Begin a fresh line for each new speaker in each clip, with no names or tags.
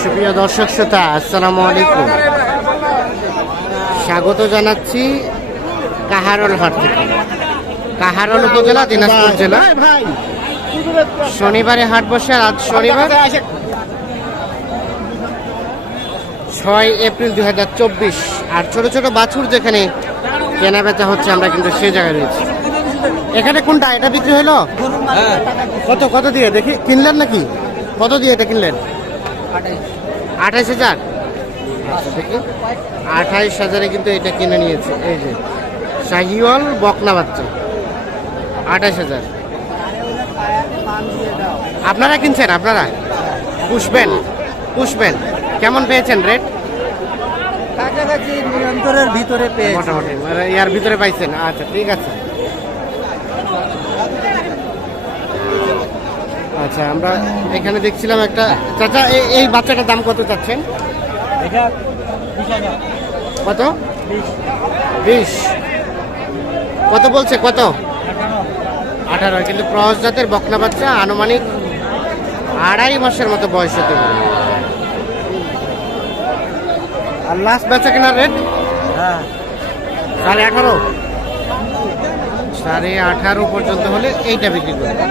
সুপ্রিয় দর্শক শ্রোতা আসসালামু আলাইকুম। স্বাগত জানাচ্ছি কাহারল হাট থেকে। কাহারল উপজেলা দিনাজপুর জেলা। শনিবারে হাট বসে আর আজ শনিবার। ছয় এপ্রিল দু হাজার চব্বিশ। আর ছোট ছোট বাছুর যেখানে কেনা বেচা হচ্ছে আমরা কিন্তু সে জায়গায় রয়েছি। এখানে কোনটা? এটা বিক্রি হলো? কত কত দিয়ে? দেখি। কিনলেন নাকি? কত দিয়ে এটা কিনলেন? আঠাইশ। হাজার? আচ্ছা, আঠাইশ হাজারে কিন্তু এটা কিনে নিয়েছে। এই যে শাহিওয়াল বকনা বাচ্চা। আঠাইশ হাজার। আপনারা কিনছেন? আপনারা? পুষবেন। পুষবেন। কেমন পেয়েছেন রেট?
কাছাকাছি নিরন্তরের ভিতরে পেয়েছি।
মোটামুটি। ইয়ার ভিতরে পাইছেন। আচ্ছা ঠিক আছে। আচ্ছা আমরা এখানে দেখছিলাম একটা চাচা এই- বাচ্চাটার দাম কত চাচ্ছেন?
এটা
কত? বিশ। কত বলছে? কত? আঠারো। কিন্তু ক্রস জাতের বকনা বাচ্চা আনুমানিক আড়াই মাসের মতো বয়স হতে পারে। আর লাস্ট বাচ্চা কেনার রেট
হ্যাঁ।
সাড়ে আঠারো। সাড়ে আঠারো পর্যন্ত হলে এইটা বিক্রি করবে।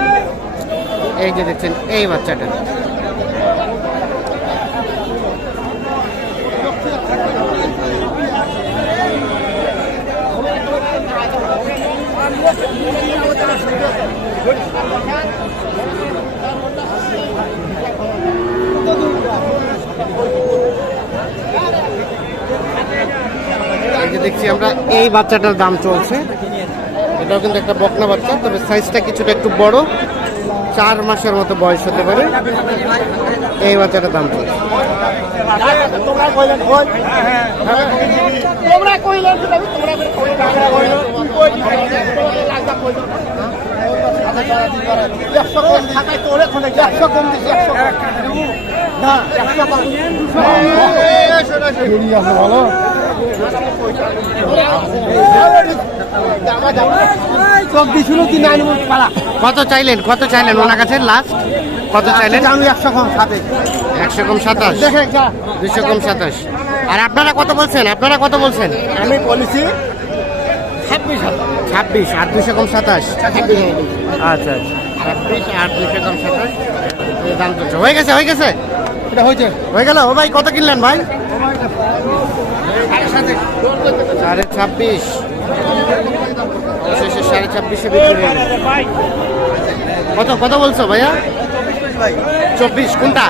এই যে দেখছেন, এই বাচ্চাটা। দেখছি আমরা, এই বাচ্চাটার দাম চলছে। এটাও কিন্তু একটা বকনা বাচ্চা, তবে সাইজটা কিছুটা একটু বড়। চার মাসের মতো বয়স হতে পারে এই বাচ্চাটার দাম চলছে
চব্বিশ
কত চাইলেন? কত চাইলেন ওনার কাছে লাস্ট কত চাইলেন?
আমি একশো কম সাথে
একশো কম সাতাশ? দুশো কম সাতাশ। আর আপনারা কত বলছেন? আপনারা কত বলছেন?
আমি বলেছি ছাব্বিশ
ছাব্বিশ আর দুশো কম সাতাশ? আচ্ছা আচ্ছা। ছাব্বিশ আর দুশো কম সাতাশ? দাম চলছে হয়ে গেছে হয়ে গেছে? হয়ে গেল? ও ভাই কত কিনলেন ভাই? সাড়ে ছাব্বিশ। অবশেষে সাড়ে ছাব্বিশে বিক্রি কত কত বলছো ভাইয়া? চব্বিশ, কোনটা?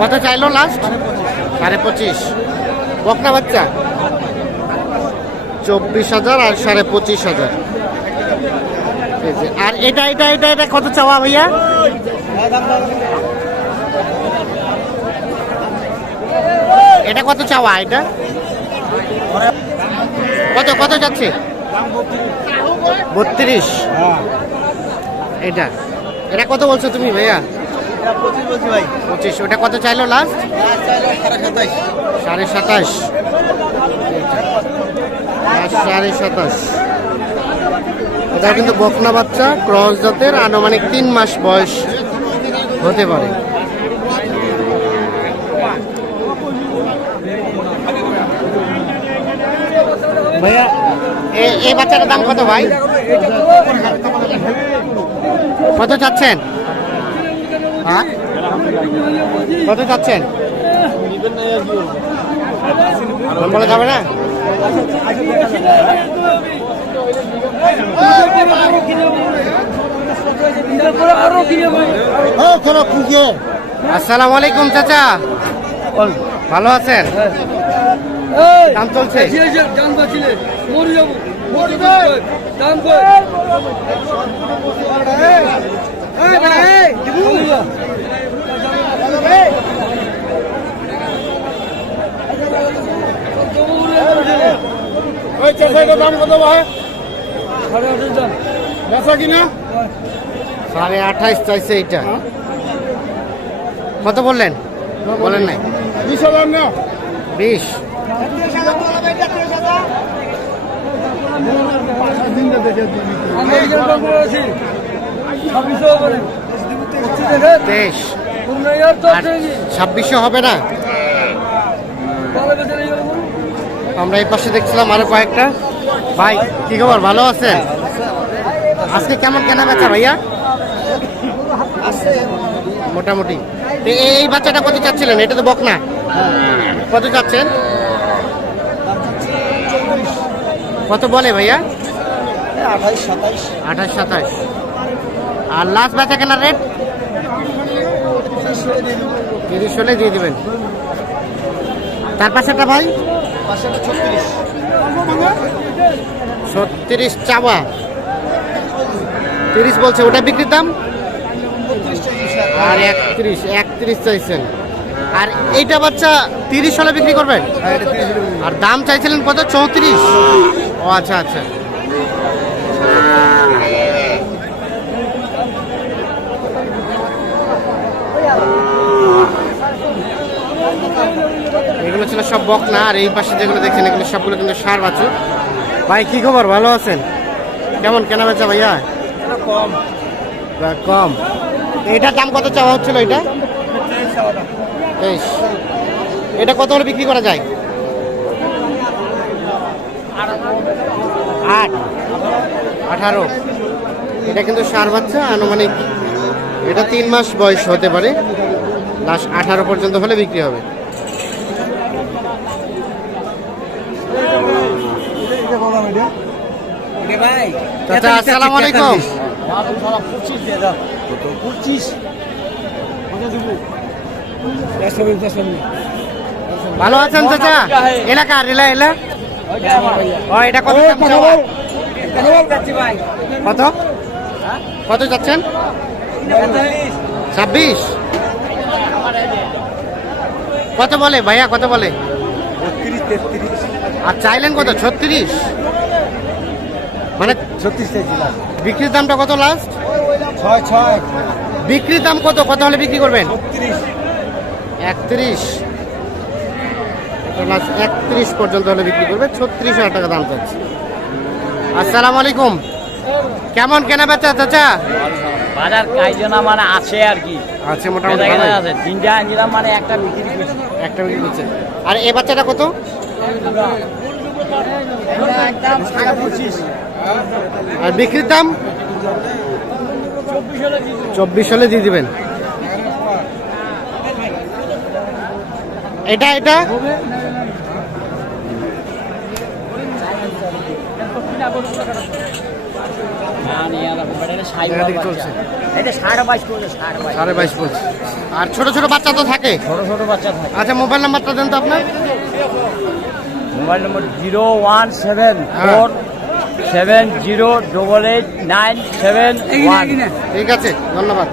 কত চাইলো লাস্ট সাড়ে পঁচিশ। বকনা বাচ্চা? চব্বিশ হাজার আর সাড়ে পঁচিশ হাজার। আর এটা এটা এটা এটা কত চাওয়া ভাইয়া? এটা কত চাওয়া এটা? কত কত যাচ্ছে? বত্রিশ। এটা। এটা কত বলছো তুমি ভাইয়া?
পঁচিশ।
ওটা কত চাইলো লাস্ট
সাড়ে
সাতাশ। সাড়ে সাতাশ। এটা কিন্তু বকনা বাচ্চা ক্রস জাতের, আনুমানিক তিন মাস বয়স। হতে পারে। ভাইয়া এই বাচ্চাটার দাম কত ভাই? কত চাচ্ছেন? হ্যাঁ? কত চাচ্ছেন? বলা যাবে না? আসসালামু আলাইকুম চাচা ভালো আছেন দাম চলছে
দাম কত ভাই বেচা কিনা
সাড়ে আঠাইশ চাইছে এইটা। কত বললেন? বলেন নাই।
বিশ হাজার না
বিশ। তেইশ। ছাব্বিশশো হবে না? আমরা এই পাশে দেখছিলাম আরও কয়েকটা। ভাই কি খবর? ভালো আছেন? আজকে কেমন কেনা বেচা ভাইয়া? মোটামুটি। এই- বাচ্চাটা কত চাচ্ছিলেন? এটা তো বক না কত চাচ্ছেন? কত বলে ভাইয়া? আঠাশ সাতাশ। আর লাস্ট বেচা কেনার রেট তিরিশ হলে দিয়ে দেবেন। তার পাশেটা ভাই?
ছত্রিশ
চাওয়া। তিরিশ বলছে ওটা বিক্রির দাম? আর একত্রিশ একত্রিশ চাইছেন। আর এইটা বাচ্চা তিরিশ হলে বিক্রি করবেন? আর দাম চাইছিলেন কত? চৌত্রিশ? ও আচ্ছা আচ্ছা। এগুলো ছিল সব বক না আর এই পাশে যেগুলো দেখছেন এগুলো সবগুলো কিন্তু সার বাছুর। ভাই কি খবর? ভালো আছেন? কেমন? কেনা বেচা ভাইয়া?
কম।
কম। এটার দাম কত চাওয়া হচ্ছিল এটা? তেইশ এটা কত হলে বিক্রি করা যায়? আট। আঠারো। এটা কিন্তু সার বাচ্চা আনুমানিক এটা তিন মাস বয়স হতে পারে। লাস্ট আঠারো পর্যন্ত হলে বিক্রি হবে। চাচা আসসালামু আলাইকুম।
পঁচিশ দিয়ে দাও। পঁচিশ।
ভালো আছেন চাচা? এলাকা এলা? এলা ও এটা কত কত? কত যাচ্ছেন? ছাব্বিশ। কত বলে ভাইয়া কত বলে? আর চাইলেন কত? ছত্রিশ? মানে
ছত্রিশ চাইছিলাম
বিক্রির দামটা কত লাস্ট
ছয় ছয়।
বিক্রির দাম কত? কত হলে বিক্রি করবেন?
ছত্রিশ
একত্রিশ। লাস্ট একত্রিশ পর্যন্ত হলে বিক্রি করবে ছত্রিশ হাজার টাকা দাম চাচ্ছে। আসসালামু আলাইকুম। কেমন কেনা বেচা চাচা?
বাজার কাইজনা মানে আছে আর কি।
আছে মোটামুটি ভালোই।
আছে। তিনটা আনছিলাম মানে একটা বিক্রি করছি।
একটা বিক্রি করছে। আর এ বাচ্চাটা কত? আর বিক্রির দাম? চব্বিশ হলে দিয়ে দিবেন। এটা এটা?
আর
ছোট ছোট বাচ্চা তো থাকে। আচ্ছা মোবাইল নাম্বারটা দেন তো আপনার।
Mobile number zero one seven
হ্যাঁ।
Four seven zero double eight nine seven
ঠিক আছে ধন্যবাদ।